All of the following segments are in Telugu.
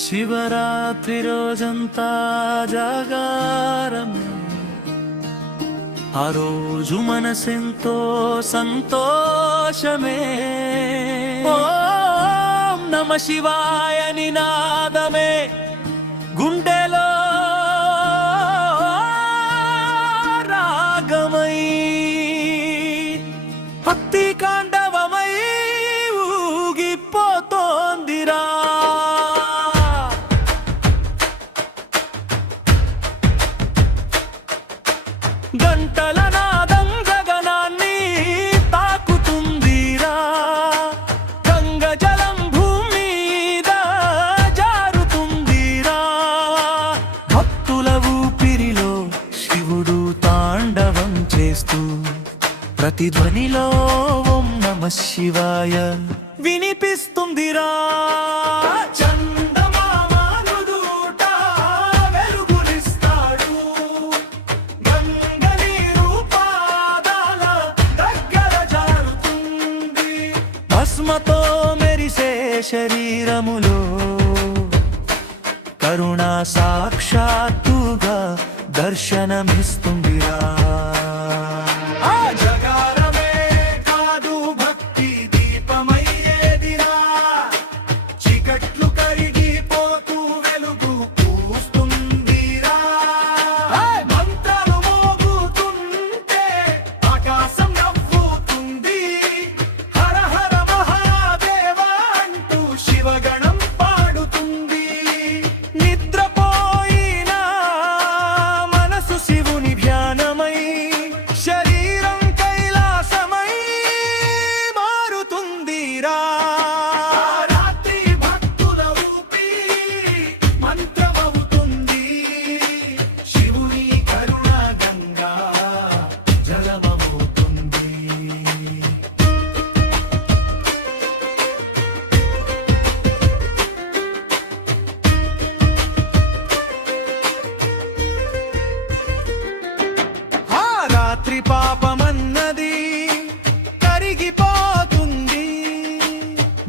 శివరాత్రి రోజంతా జాగారమే, ఆ రోజు మనసెంతో సంతోషమే. ఓం నమ శివాయ నినాదమే గుండెలో రాగమై, భక్తి కాండవమై ఊగిపోతోందిరా. గంటల నాదం గగనాన్ని తాకుతుందిరా, గంగ జలం భూమి మీద జారుతుందిరా. భక్తుల ఊపిరిలో శివుడు తాండవం చేస్తూ, ప్రతిధ్వనిలో ఓం నమ శివాయ వినిపిస్తుందిరా. భస్మతో మెరిసే శరీరములో కరుణా సాక్షాత్తుగా దర్శనమిస్తుందిరా. ఆ జగారమే కాదు భక్తి దీపమయ్యేదిరా, చీకట్లు కరిగిపోతూ వెలుగు పూస్తుందిరా. మంత్రాలు మోగుతుంటే ఆకాశం నవ్వుతుంది, హర హర మహాదేవ అంటూ శివగణం పాడుతుంది. నిద్రపోయిన మనసు శివుని ధ్యానమై, శరీరం కైలాసమై మారుతుందిరా. రాత్రి భక్తుల ఊపిరి మంత్రమవుతుంది, శివుని కరుణ గంగా జలమవుతుంది. ఆ రాత్రి పాపమన్నది కరిగిపోతుంది,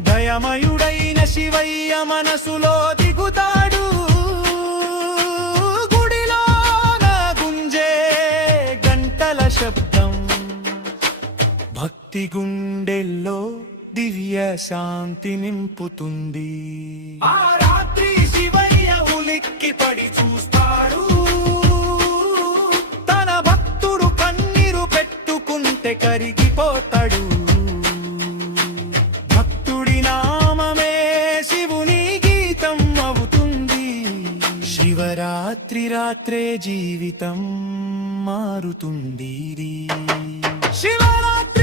దయమయుడైన శివయ్య మనసులో దిగుతాడు. గుడిలోన గుంజే గంటల శబ్దం భక్తి గుండెల్లో దివ్య శాంతి నింపుతుంది. ఆ రాత్రి శివయ్య ఉలిక్కి పడి చూస్తాడు, తన భక్తుడు కన్నీరు పెట్టుకుంటే కరిగిపోతాడు. భక్తుడి నామమే శివుని గీతం అవుతుంది, శివరాత్రి రాత్రే జీవితం మారుతుంది. శివరాత్రి